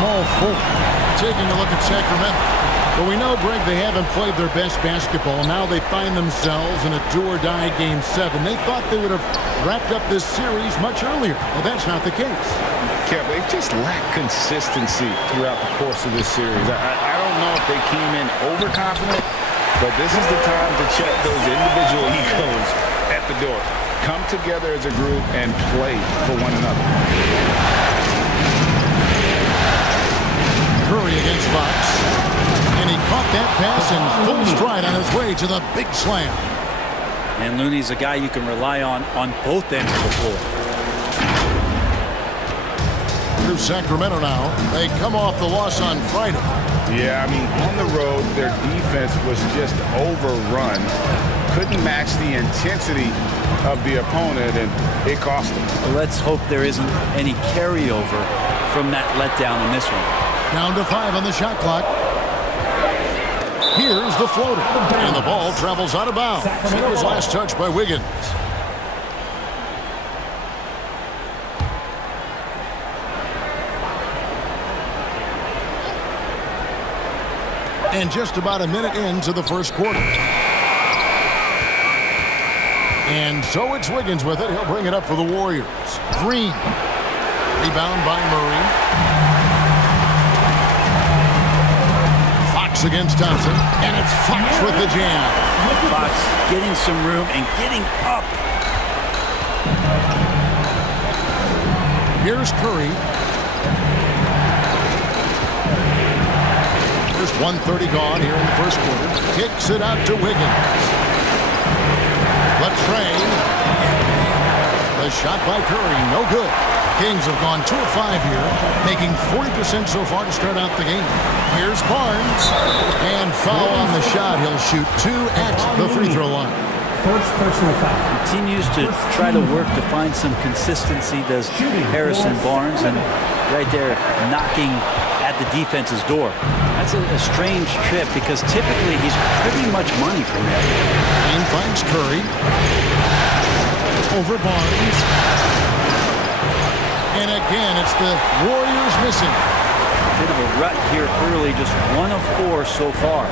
small forward. Taking a look at Sacramento. But we know, Greg, they haven't played their best basketball. Now they find themselves in a do-or-die Game 7. They thought they would have wrapped up this series much earlier. Well, that's not the case. Yeah, they've just lacked consistency throughout the course of this series. I don't know if they came in overconfident, but this is the time to check those individual egos at the door. Come together as a group and play for one another. Curry against Fox. And he caught that pass in full stride on his way to the big slam. And Looney's a guy you can rely on both ends of the floor. Here's Sacramento now. They come off the loss on Friday. Yeah, I mean, on the road, their defense was just overrun. Couldn't match the intensity of the opponent, and it cost them. Well, let's hope there isn't any carryover from that letdown in this one. Down to 5 on the shot clock. Here's the floater. And the ball travels out of bounds. It was last touched by Wiggins. And just about a minute into the first quarter. And so it's Wiggins with it. He'll bring it up for the Warriors. Green. Rebound by Murray. Fox against Thompson. And it's Fox with the jam. Fox getting some room and getting up. Here's Curry. First 1:30 gone here in the first quarter. Kicks it out to Wiggins. Latrey. The shot by Curry, no good. Kings have gone 2 of 5 here, making 40% so far to start out the game. Here's Barnes. And foul on the shot. He'll shoot 2 at the free throw line. First personal foul. Continues to try to work to find some consistency, does Harrison Barnes, and right there knocking at the defense's door. That's a strange trip because typically he's pretty much money from there. And finds Curry. Over Barnes. And again, it's the Warriors missing. Bit of a rut here early, just 1 of 4 so far.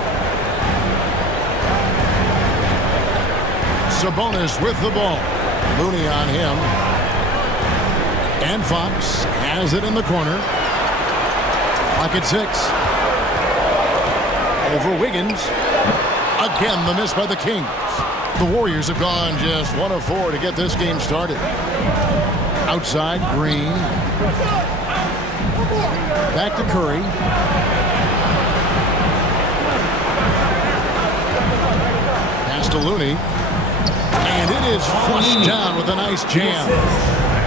Sabonis with the ball. Looney on him. And Fox has it in the corner. Clock at 6. Over Wiggins. Again, the miss by the Kings. The Warriors have gone just 1 of 4 to get this game started. Outside, Green. Back to Curry. Pass to Looney. And it is flushed down with a nice jam.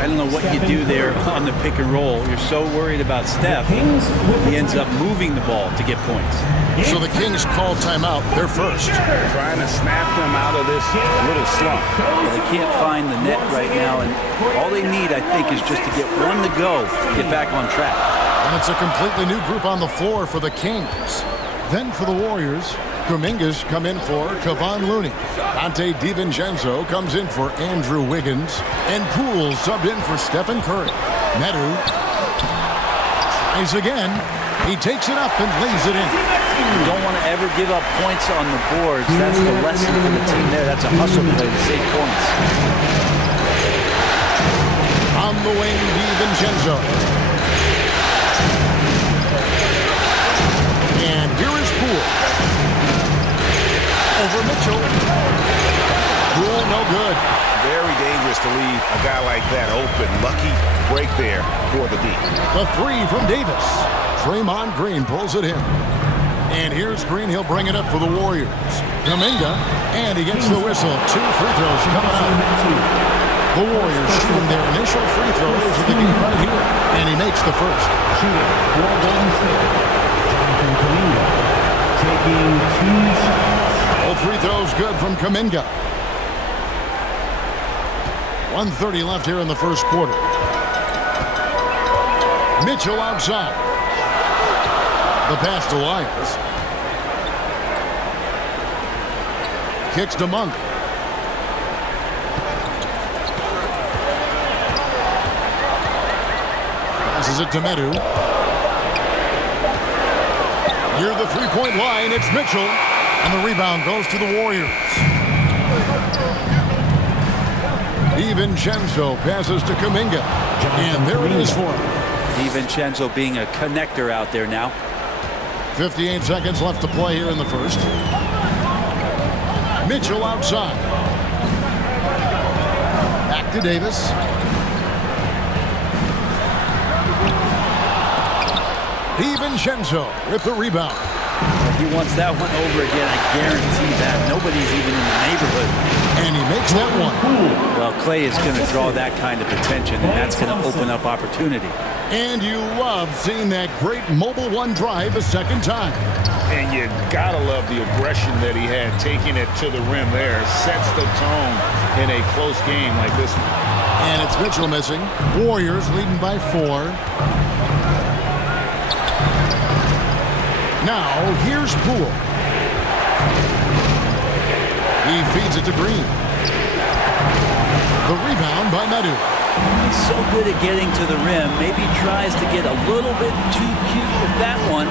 I don't know what you do there on the pick and roll. You're so worried about Steph, he ends up moving the ball to get points. So the Kings call timeout. They're first. Trying to snap them out of this little slump. Well, they can't find the net right now, and all they need, I think, is just to get one to go to get back on track. And it's a completely new group on the floor for the Kings. Then for the Warriors, Kuminga's come in for Kevon Looney. Dante DiVincenzo comes in for Andrew Wiggins. And Poole subbed in for Stephen Curry. Medu tries again. He takes it up and lays it in. You don't want to ever give up points on the boards. That's the lesson for the team there. That's a hustle play to save points. On the wing, DiVincenzo. And here is Poole. Over Mitchell. Poole, no good. Very dangerous to leave a guy like that open. Lucky break there for the D. The 3 from Davis. Draymond Green pulls it in. And here's Green. He'll bring it up for the Warriors. Kuminga. And he gets the whistle. 2 free throws coming out. The Warriors shooting their initial free throws of the game right here. And he makes the first. Shooting for Golden State. Jonathan Kuminga taking 2 shots. All free throws good from Kuminga. 1:30 left here in the first quarter. Mitchell outside. The pass to Lyles. Kicks to Monk. Passes it to Medu. Near the three-point line, it's Mitchell. And the rebound goes to the Warriors. DiVincenzo passes to Kuminga. And there it is for him. DiVincenzo being a connector out there now. 58 seconds left to play here in the first. Mitchell outside. Back to Davis. DiVincenzo with the rebound. He wants that one over again. I guarantee that. Nobody's even in the neighborhood. And he makes that one. Well, Clay is going to draw that kind of attention, and that's going to open up opportunity. And you love seeing that great mobile one drive a second time. And you gotta love the aggression that he had taking it to the rim there. Sets the tone in a close game like this one. And it's Mitchell missing. Warriors leading by 4. Now, here's Poole. He feeds it to Green. The rebound by Medu. He's so good at getting to the rim. Maybe tries to get a little bit too cute with that one.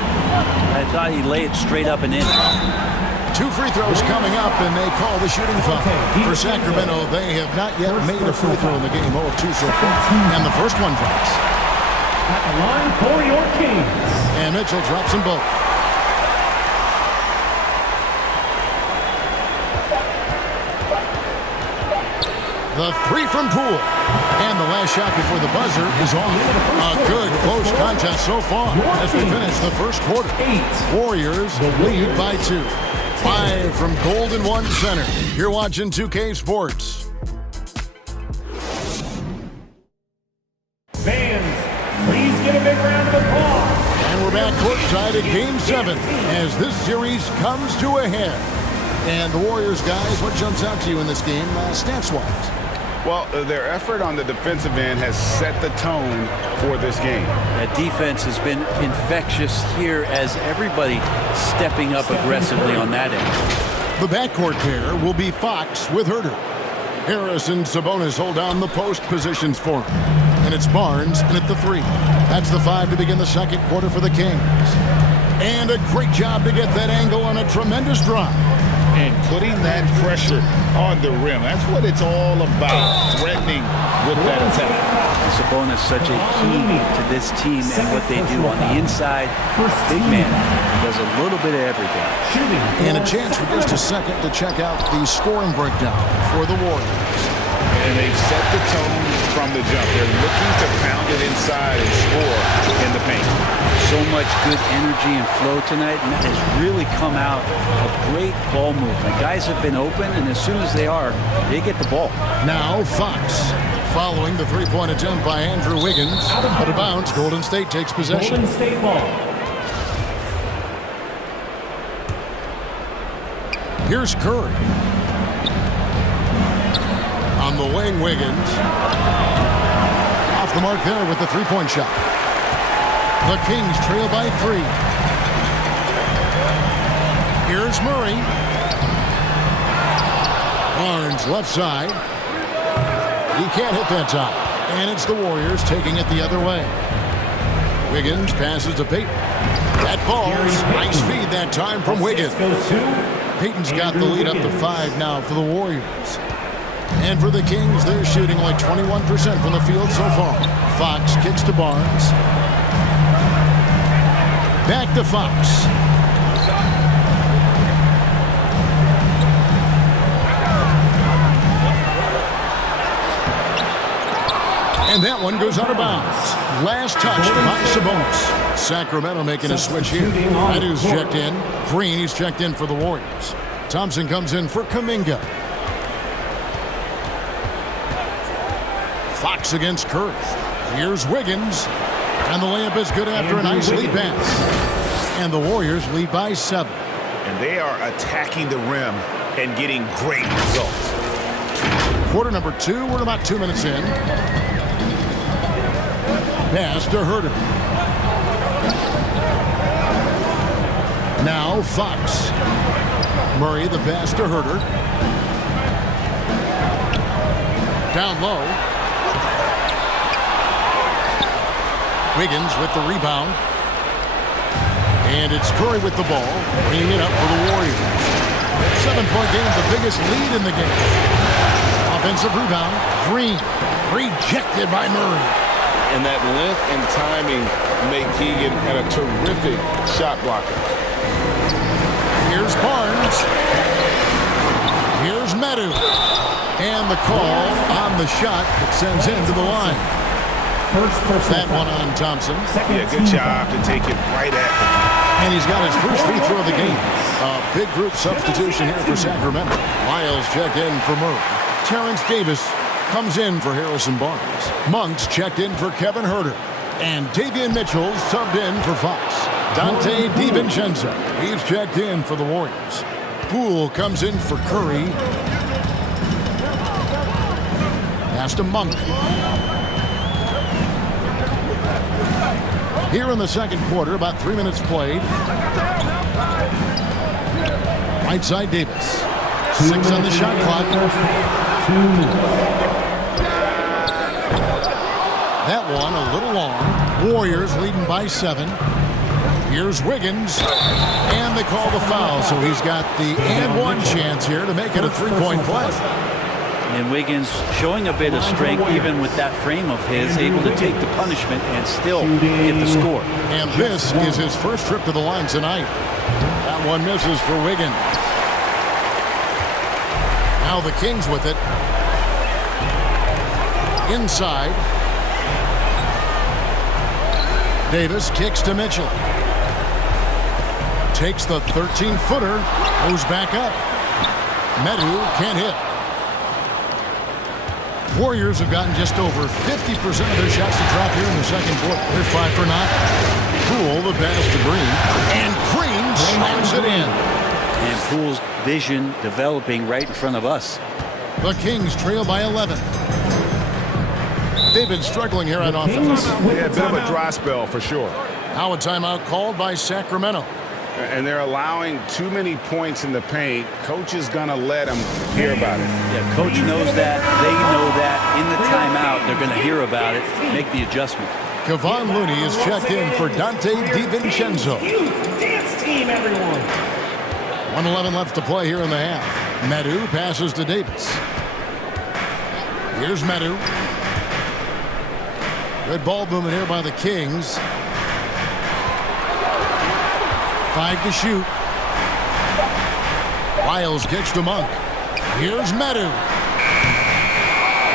I thought he laid it straight up and in. 2 free throws coming up, and they call the shooting foul. For Sacramento, they have not yet made a free throw in the game. 0 of 2 so far. And the first one drops. At the line for your Kings. And Mitchell drops them both. The 3 from Poole. And the last shot before the buzzer is on. A good close contest so far as we finish the first quarter. Warriors lead by 2. Live from Golden One Center. You're watching 2K Sports. Fans, please give a big round of applause. And we're back courtside at Game 7 as this series comes to a head. And the Warriors, guys, what jumps out to you in this game, stats-wise? Well, their effort on the defensive end has set the tone for this game. That defense has been infectious here as everybody stepping up aggressively on that end. The backcourt pair will be Fox with Herter. Harris and Sabonis hold down the post positions for him. And it's Barnes in at the 3. That's the 5 to begin the second quarter for the Kings. And a great job to get that angle on a tremendous drive. And putting that pressure on the rim. That's what it's all about, threatening with that attack. Sabonis such a key to this team and what they do on the inside. Big man does a little bit of everything. And a chance for just a second to check out the scoring breakdown for the Warriors. And they've set the tone from the jump. They're looking to pound it inside and score in the paint. So much good energy and flow tonight, and that has really come out of great ball movement. Guys have been open, and as soon as they are, they get the ball. Now Fox, following the three-point attempt by Andrew Wiggins. Out of bounds, Golden State takes possession. Golden State ball. Here's Curry. On the wing, Wiggins. Off the mark there with the three-point shot. The Kings trail by 3. Here's Murray. Barnes left side. He can't hit that time. And it's the Warriors taking it the other way. Wiggins passes to Payton. That falls. Nice feed that time from Wiggins. Payton's got the lead up to 5 now for the Warriors. And for the Kings, they're shooting like 21% from the field so far. Fox kicks to Barnes. Back to Fox. And that one goes out of bounds. Last touch by Sabonis. Sacramento making a switch here. Medu's checked in. Green, he's checked in for the Warriors. Thompson comes in for Kuminga. Fox against Curry. Here's Wiggins. And the layup is good after a nice lead pass. And the Warriors lead by 7. And they are attacking the rim and getting great results. Quarter number 2. We're about 2 minutes in. Pass to Herter. Now Fox. Murray the pass to Herter. Down low. Wiggins with the rebound. And it's Curry with the ball, bringing it up for the Warriors. 7-point game, the biggest lead in the game. Offensive rebound, Green, rejected by Murray. And that length and timing make Keegan a terrific shot blocker. Here's Barnes. Here's Medu. And the call on the shot that sends him to the line. That one on Thompson. Yeah, good job to take it right at him. And he's got his first free throw of the game. A big group substitution here for Sacramento. Lyles checked in for Murray. Terrence Davis comes in for Harrison Barnes. Monks checked in for Kevin Huerter. And Davion Mitchell subbed in for Fox. Dante DiVincenzo, he's checked in for the Warriors. Poole comes in for Curry. Pass to Monk. Here in the second quarter, about 3 minutes played. Right side Davis. 6 on the shot clock. That one a little long. Warriors leading by 7. Here's Wiggins. And they call the foul, so he's got the and one chance here to make it a 3-point play. And Wiggins showing a bit of strength even with that frame of his, able to take the punishment and still get the score. And this is his first trip to the line tonight. That one misses for Wiggins. Now the Kings with it. Inside. Davis kicks to Mitchell. Takes the 13-footer. Goes back up. Medu can't hit. Warriors have gotten just over 50% of their shots to drop here in the second quarter. They're 5 for 9. Poole, the pass to Green. And Green slams it in. And Poole's vision developing right in front of us. The Kings trail by 11. They've been struggling here on offense. Yeah, a bit of a dry spell for sure. Now a timeout called by Sacramento. And they're allowing too many points in the paint. Coach is going to let them hear about it. Yeah, coach knows that. They know that. In the timeout, they're going to hear about it, make the adjustment. Kevon Looney is checked in for Dante DiVincenzo. Dance team, everyone. 1:11 left to play here in the half. Medu passes to Davis. Here's Medu. Good ball movement here by the Kings. 5 to shoot. Lyles kicks to Monk. Here's Medu.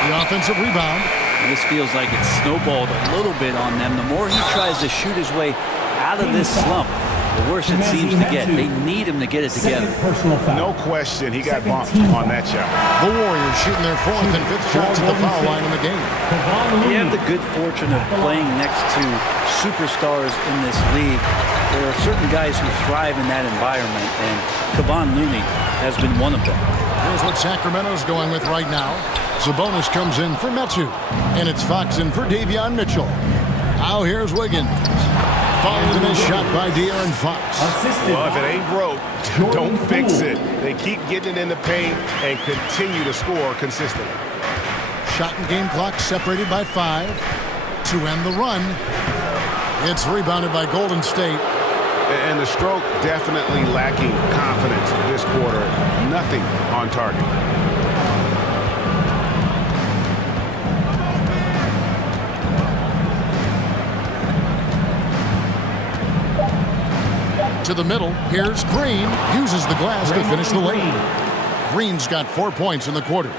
The offensive rebound. And this feels like it's snowballed a little bit on them. The more he tries to shoot his way out of this slump, the worse it seems to get. They need him to get it together. No question, he got bumped on that shot. The Warriors shooting their 4th and 5th shots at the foul line in the game. You have the good fortune of playing next to superstars in this league. There are certain guys who thrive in that environment, and Kevon Looney has been one of them. Here's what Sacramento's going with right now. Sabonis comes in for Metu, and it's Fox in for Davion Mitchell. Now here's Wiggins. Following this shot by De'Aaron Fox. Well, if it ain't broke, don't fix it. They keep getting it in the paint and continue to score consistently. Shot and game clock separated by 5 to end the run. It's rebounded by Golden State. And the stroke definitely lacking confidence this quarter. Nothing on target. To the middle, here's Green. Uses the glass to finish the lane. Green's got 4 points in the quarter.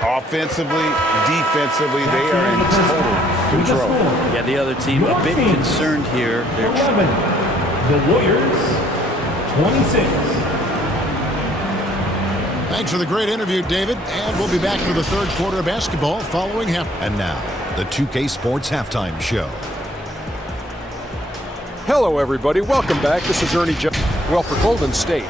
Offensively, defensively, they are in total control. Yeah, the other team a bit concerned here. 11. The Warriors, 26. Thanks for the great interview, David. And we'll be back for the third quarter of basketball following half. And now, the 2K Sports Halftime Show. Hello, everybody. Welcome back. This is Ernie Jones. Well, for Golden State,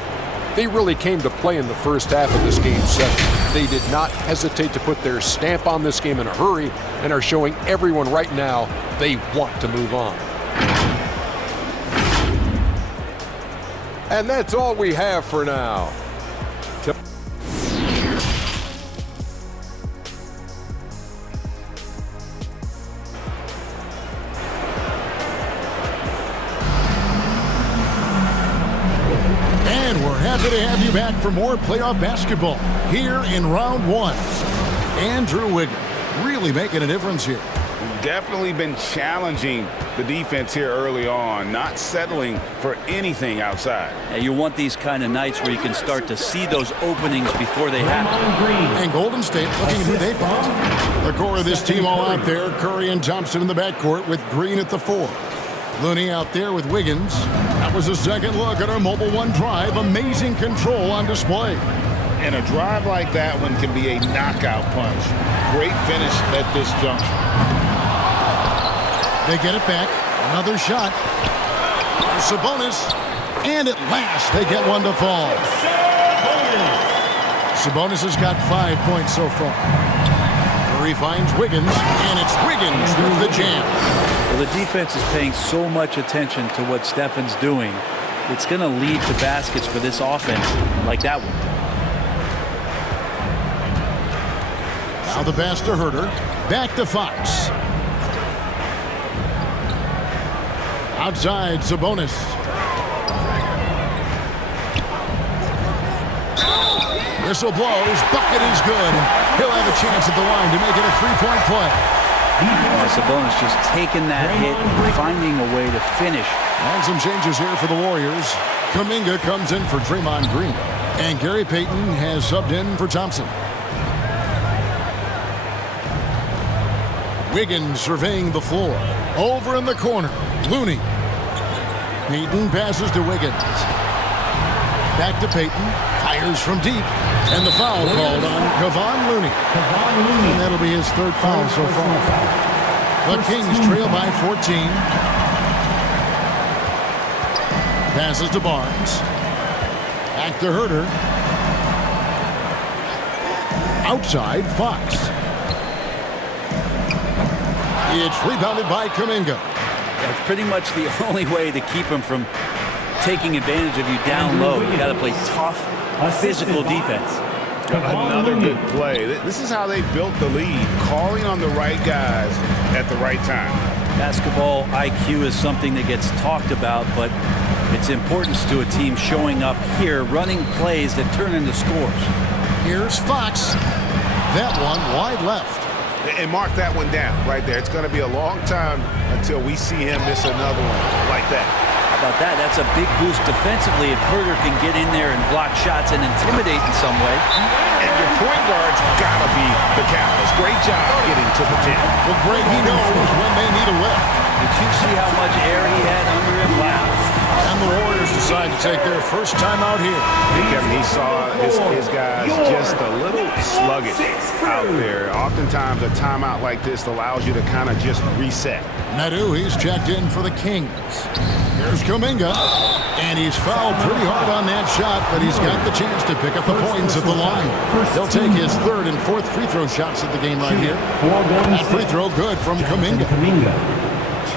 they really came to play in the first half of this Game 7. They did not hesitate to put their stamp on this game in a hurry and are showing everyone right now they want to move on. And that's all we have for now. And we're happy to have you back for more playoff basketball here in round one. Andrew Wiggins really making a difference here. Definitely been challenging the defense here early on, not settling for anything outside. Yeah, you want these kind of nights where you can start to see those openings before they happen. And Golden State looking at who they found. The core of this team all out there. Curry and Thompson in the backcourt with Green at the 4. Looney out there with Wiggins. That was a second look at our Mobile One drive. Amazing control on display. And a drive like that one can be a knockout punch. Great finish at this juncture. They get it back. Another shot. There's Sabonis. And at last, they get one to fall. Sabonis has got 5 points so far. Curry finds Wiggins, and it's Wiggins with the jam. Well, the defense is paying so much attention to what Stephen's doing. It's going to lead to baskets for this offense like that one. Now the pass to Herter. Back to Fox. Outside, Sabonis. Whistle blows. Bucket is good. He'll have a chance at the line to make it a three-point play. Sabonis just taking that hit and finding a way to finish. And some changes here for the Warriors. Kuminga comes in for Draymond Green. And Gary Payton has subbed in for Thompson. Wiggins surveying the floor. Over in the corner. Looney. Payton passes to Wiggins. Back to Payton. Fires from deep. And the foul called on Kevon Looney. And that'll be his third foul so far. The Kings trail by 14. Passes to Barnes. Back to Herter. Outside, Fox. It's rebounded by Kuminga. That's pretty much the only way to keep him from taking advantage of you down low. You got to play tough, physical defense. Another good play. This is how they built the lead, calling on the right guys at the right time. Basketball IQ is something that gets talked about, but its importance to a team showing up here, running plays that turn into scores. Here's Fox. That one wide left. And mark that one down right there. It's going to be a long time until we see him miss another one like that. How about that? That's a big boost defensively if Herter can get in there and block shots and intimidate in some way. And your point guard's got to be the catalyst. Great job getting to the 10. Well, Greg, he knows when they need a lift. Did you see how much air he had under him? Wow. And the Warriors decide to take their first time out here. Kevin, he saw his guys just a little sluggish out there. Oftentimes a timeout like this allows you to kind of just reset. Nadu, he's checked in for the Kings. Here's Kuminga. And he's fouled pretty hard on that shot, but he's got the chance to pick up the points at the line. He'll take his third and fourth free throw shots at the game right here. That free throw good from Kuminga.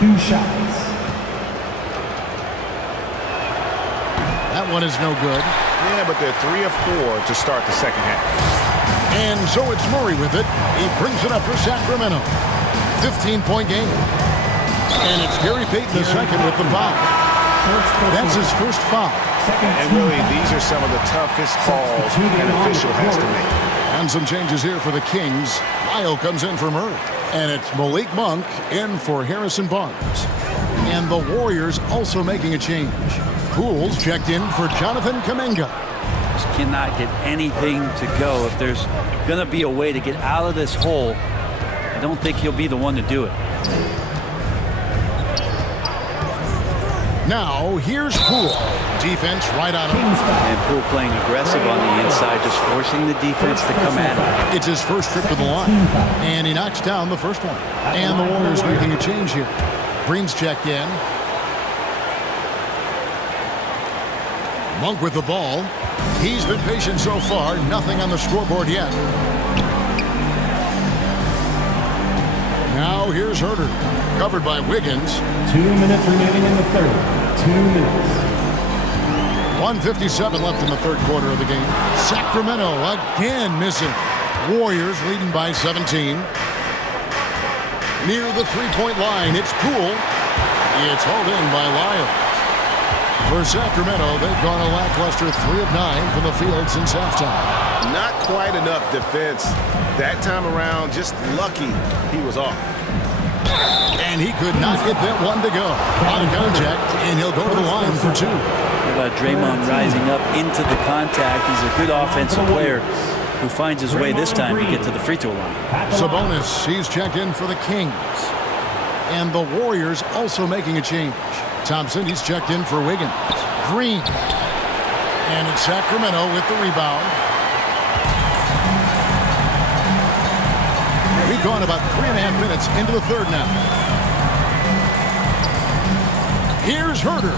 2 shots. That one is no good. Yeah, but they're 3 of 4 to start the second half. And so it's Murray with it. He brings it up for Sacramento. 15-point game. And it's Gary Payton the second with the foul. That's his first foul. And really, these are some of the toughest calls an official has to make. And some changes here for the Kings. Lyle comes in for Murray. And it's Malik Monk in for Harrison Barnes. And the Warriors also making a change. Pools checked in for Jonathan Kuminga. Just cannot get anything to go. If there's going to be a way to get out of this hole, I don't think he'll be the one to do it. Now, here's Poole. Defense right on him. And Poole playing aggressive on the inside, just forcing the defense to come at him. It's his first trip to the line. And he knocks down the first one. And the Warriors making a change here. Green's checked in. Monk with the ball. He's been patient so far. Nothing on the scoreboard yet. Now here's Herter. Covered by Wiggins. 2 minutes remaining in the third. 2 minutes. 1:57 left in the third quarter of the game. Sacramento again missing. Warriors leading by 17. Near the three-point line, it's Poole. It's hauled in by Lyle. For Sacramento, they've gone a lackluster 3 of 9 from the field since halftime. Not quite enough defense that time around. Just lucky he was off. And he could not get that one to go. Out of contact, and he'll go to the line for 2. What about Draymond rising up into the contact? He's a good offensive player who finds his way this time to get to the free throw line. Sabonis, he's checked in for the Kings. And the Warriors also making a change. Thompson, he's checked in for Wiggins. Green. And it's Sacramento with the rebound. We've gone about 3.5 minutes into the third now. Here's Herter.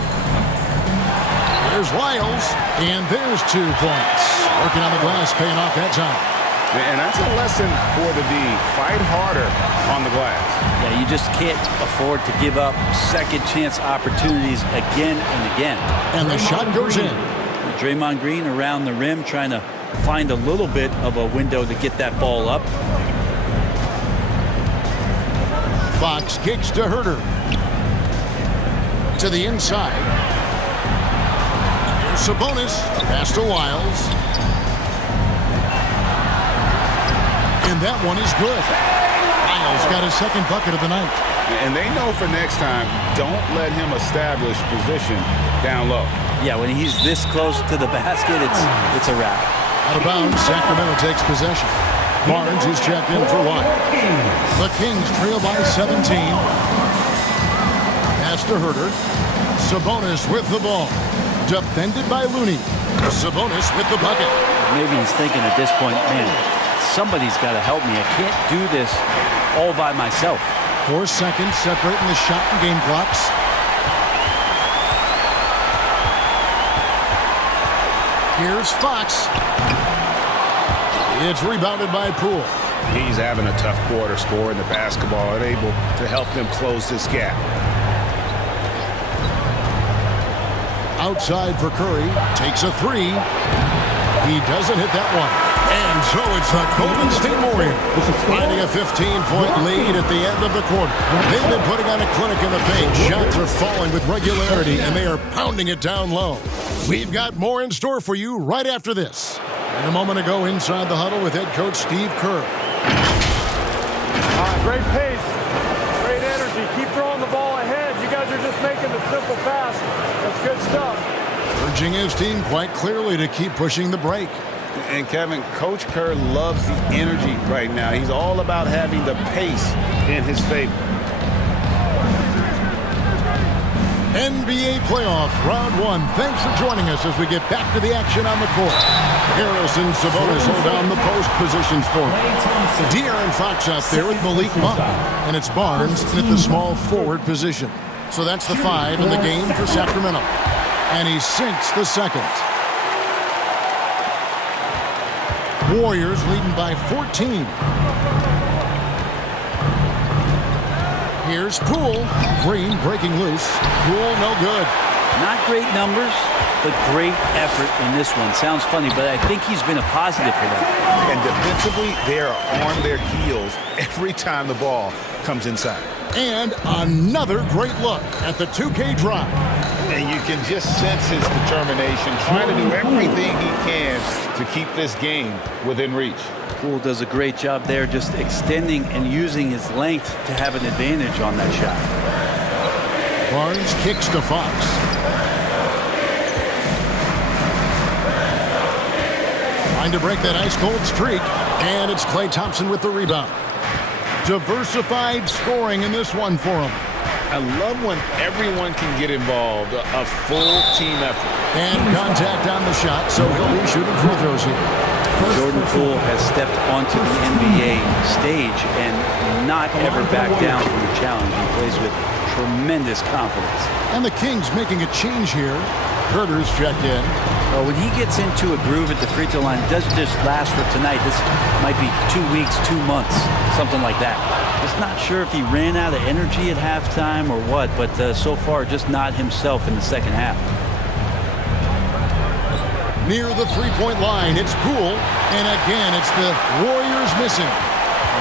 There's Lyles. And there's 2 points. Working on the glass, paying off that time. And that's a lesson for the D. Fight harder on the glass. Yeah, you just can't afford to give up second chance opportunities again and again. And the shot goes in. Draymond Green around the rim trying to find a little bit of a window to get that ball up. Fox kicks to Herter. To the inside. Here's Sabonis. Pass to Lyles. And that one is good. Lyles got his second bucket of the night. And they know for next time, don't let him establish position down low. Yeah, when he's this close to the basket, it's a wrap. Out of bounds, Sacramento takes possession. Barnes is checked in for Lyles. The Kings trail by 17. Pass to Herter. Sabonis with the ball. Defended by Looney. Sabonis with the bucket. Maybe he's thinking at this point, man, somebody's got to help me. I can't do this all by myself. 4 seconds separating the shot and game clocks. Here's Fox. It's rebounded by Poole. He's having a tough quarter, scoring the basketball and able to help them close this gap. Outside for Curry. Takes a 3. He doesn't hit that one. And so it's the Golden State Warriors finding a 15-point lead at the end of the quarter. They've been putting on a clinic in the paint. Shots are falling with regularity, and they are pounding it down low. We've got more in store for you right after this. And a moment ago, inside the huddle with head coach Steve Kerr. Great pace, great energy. Keep throwing the ball ahead. You guys are just making the simple pass. That's good stuff. Urging his team quite clearly to keep pushing the break. And Kevin, Coach Kerr loves the energy right now. He's all about having the pace in his favor. NBA playoff round 1. Thanks for joining us as we get back to the action on the court. Harris and Sabonis hold down the post positions for him. De'Aaron Fox out there with Malik Monk. And it's Barnes at the small forward position. So that's the 5 in the game for Sacramento. And he sinks the second. Warriors leading by 14. Here's Poole. Green breaking loose. Poole no good. Not great numbers, but great effort in this one. Sounds funny, but I think he's been a positive for them. And defensively, they are on their heels every time the ball comes inside. And another great look at the 2K drive. And you can just sense his determination, trying to do everything he can to keep this game within reach. Poole does a great job there, just extending and using his length to have an advantage on that shot. Barnes kicks to Fox. Trying to break that ice-cold streak. And it's Klay Thompson with the rebound. Diversified scoring in this one for him. I love when everyone can get involved, a full team effort. And contact on the shot, so he'll be shooting free throws here. Jordan Poole has stepped onto the NBA stage and not ever backed down from the challenge. He plays with tremendous confidence. And the Kings making a change here. Herter's checked in. Well, when he gets into a groove at the free throw line, it doesn't just last for tonight. This might be 2 weeks, 2 months, something like that. Just not sure if he ran out of energy at halftime or what, but so far just not himself in the second half. Near the three-point line, it's Poole. And again, it's the Warriors missing.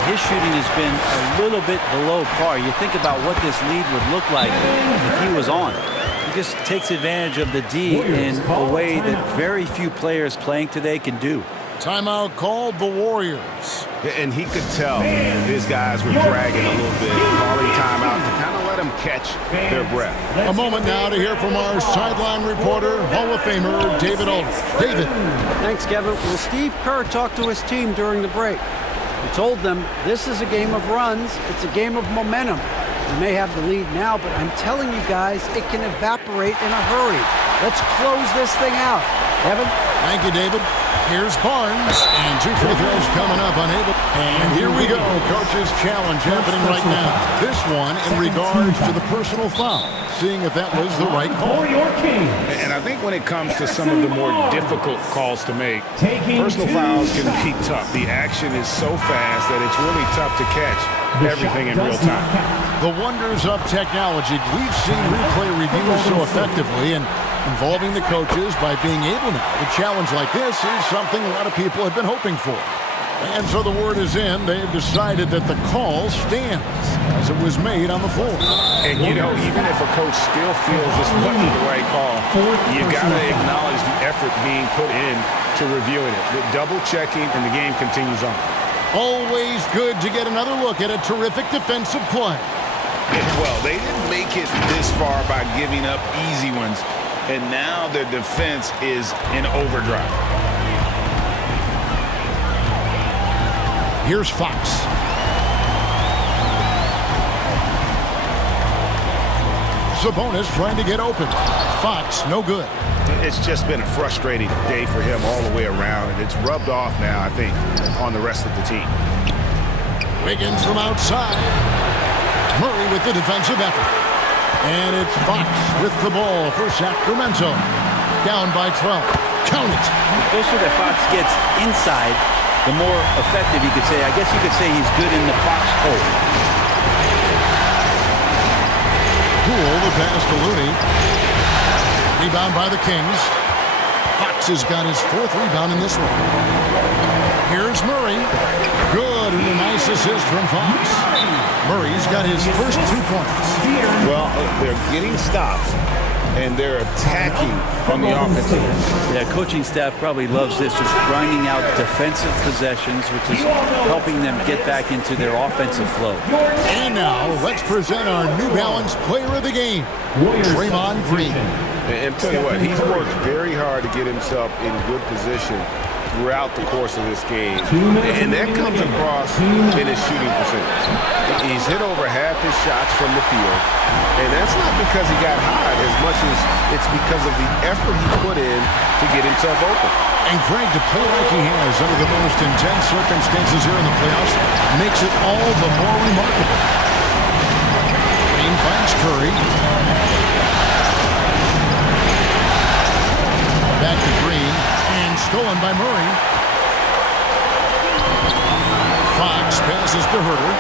His shooting has been a little bit below par. You think about what this lead would look like if he was on. You just takes advantage of the D in a way that very few players playing today can do. Timeout called the Warriors. And he could tell his guys were dragging a little bit, calling timeout to kind of let them catch their breath. A moment now to hear from our sideline reporter, Hall of Famer David Aldridge. David. Thanks, Kevin. Well, Steve Kerr talked to his team during the break. He told them this is a game of runs. It's a game of momentum. We may have the lead now, but I'm telling you guys, it can evaporate in a hurry. Let's close this thing out. Kevin? Thank you, David. Here's Barnes, and 2 free throws coming up, unable. And here we go, coach's challenge happening right now. This one in regards to the personal foul, seeing if that was the right call. And I think when it comes to some of the more difficult calls to make, personal fouls can be tough. The action is so fast that it's really tough to catch everything in real time. The wonders of technology. We've seen replay reviews so effectively, and involving the coaches by being able now to challenge like this is something a lot of people have been hoping for. And so the word is in. They've decided that the call stands as it was made on the floor. And, you know, even if a coach still feels this wasn't the right call, you got to acknowledge the effort being put in to reviewing it. The double checking, and the game continues on. Always good to get another look at a terrific defensive play. Well, they didn't make it this far by giving up easy ones. And now their defense is in overdrive. Here's Fox. Sabonis trying to get open. Fox, no good. It's just been a frustrating day for him all the way around, and it's rubbed off now, I think, on the rest of the team. Wiggins from outside. Murray with the defensive effort. And it's Fox with the ball for Sacramento. Down by 12. Count it. The closer that Fox gets inside, the more effective you could say. I guess you could say he's good in the Fox hole. Poole, the pass to Looney. Rebound by the Kings. Fox has got his 4th rebound in this one. Here's Murray. Good, and a nice assist from Fox. Murray's got his first 2 points. Well, they're getting stops, and they're attacking on the offensive end. Yeah, coaching staff probably loves this, just grinding out defensive possessions, which is helping them get back into their offensive flow. And now, let's present our New Balance player of the game, Draymond Green. And tell you what, he's worked very hard to get himself in good position throughout the course of this game. And that comes across in his shooting percentage. He's hit over half his shots from the field. And that's not because he got hot as much as it's because of the effort he put in to get himself open. And Greg, to play like he has under the most intense circumstances here in the playoffs makes it all the more remarkable. Green finds Curry. Back to Green. And stolen by Murray. Fox passes to Herter.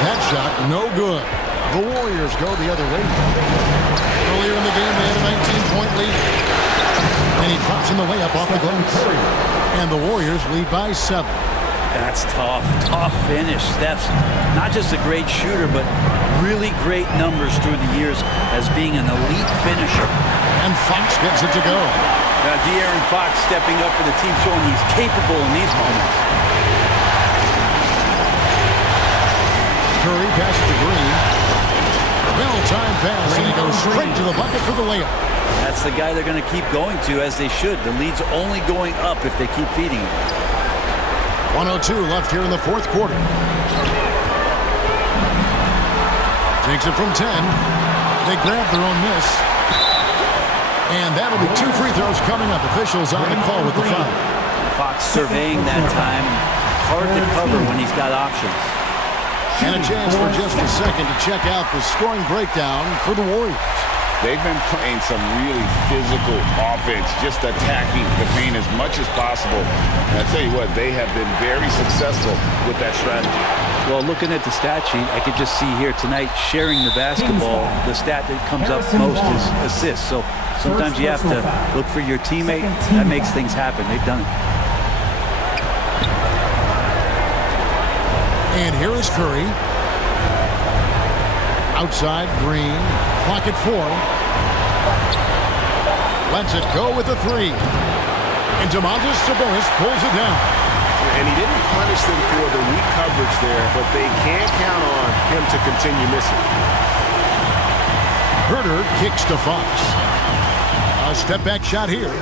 That shot, no good. The Warriors go the other way. Earlier in the game, they had a 19-point lead. And he drops in the layup off the glass. And the Warriors lead by 7. That's tough. Tough finish. Steph's not just a great shooter, but really great numbers through the years as being an elite finisher. And Fox gets it to go. Now, De'Aaron Fox stepping up for the team, showing he's capable in these moments. Curry passes to Green. Well-timed pass, and he goes straight to the bucket for the layup. That's the guy they're going to keep going to, as they should. The lead's only going up if they keep feeding him. 1:02 left here in the 4th quarter. Takes it from 10. They grab their own miss. And that'll be 2 free throws coming up. Officials on the call with the foul. Fox surveying that time. Hard to cover when he's got options. And a chance for just a second to check out the scoring breakdown for the Warriors. They've been playing some really physical offense, just attacking the paint as much as possible. And I tell you what, they have been very successful with that strategy. Well, looking at the stat sheet, I could just see here tonight sharing the basketball. The stat that comes up most is assists. So sometimes you have to look for your teammate. That makes things happen. They've done it. And here is Curry. Outside, Green. Clock at 4. Lets it go with the 3. And Domantas Sabonis pulls it down. And he didn't punish them for the weak coverage there, but they can't count on him to continue missing. Herter kicks to Fox. A step-back shot here.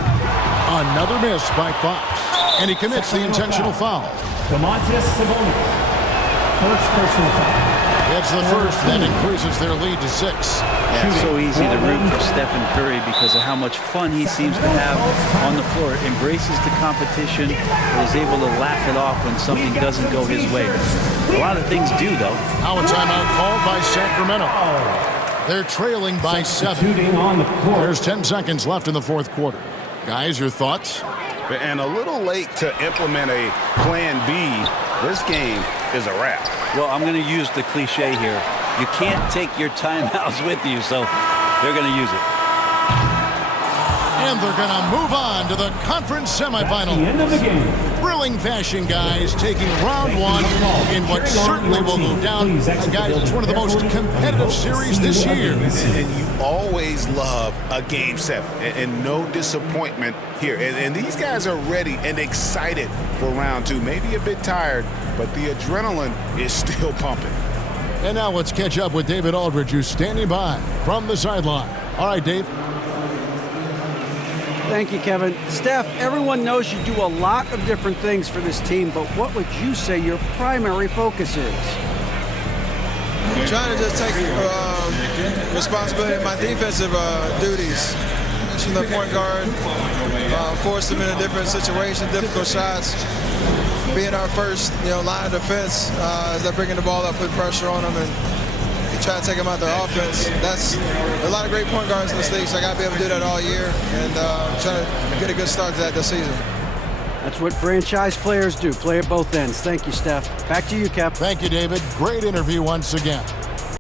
Another miss by Fox. And he commits the intentional foul. Domantas Sabonis. First personal foul. It's the first that increases their lead to 6. Yeah, it's so easy to root for Stephen Curry because of how much fun he seems to have on the floor. Embraces the competition, but is able to laugh it off when something doesn't go his way. A lot of things do, though. Now a timeout called by Sacramento. They're trailing by 7. There's 10 seconds left in the fourth quarter. Guys, your thoughts? And a little late to implement a plan B. This game is a wrap. Well, I'm going to use the cliche here. You can't take your timeouts with you, so they're going to use it. And they're going to move on to the conference semifinal. The end of the game. Thrilling fashion, guys, taking round 1 in what certainly will go down. Guys, it's one of the most competitive series this year. And you always love a Game 7, and no disappointment here. And these guys are ready and excited for round 2. Maybe a bit tired, but the adrenaline is still pumping. And now let's catch up with David Aldridge, who's standing by from the sideline. All right, Dave. Thank you, Kevin. Steph, everyone knows you do a lot of different things for this team, but what would you say your primary focus is? Trying to just take responsibility of my defensive duties. Reaching the point guard, force them in a different situation, difficult shots. Being our first, line of defense as they're bringing the ball up, put pressure on them, and try to take them out their offense. That's a lot of great point guards in this league, so I got to be able to do that all year, and trying to get a good start to that this season. That's what franchise players do, play at both ends. Thank you, Steph. Back to you, Cap. Thank you, David. Great interview once again.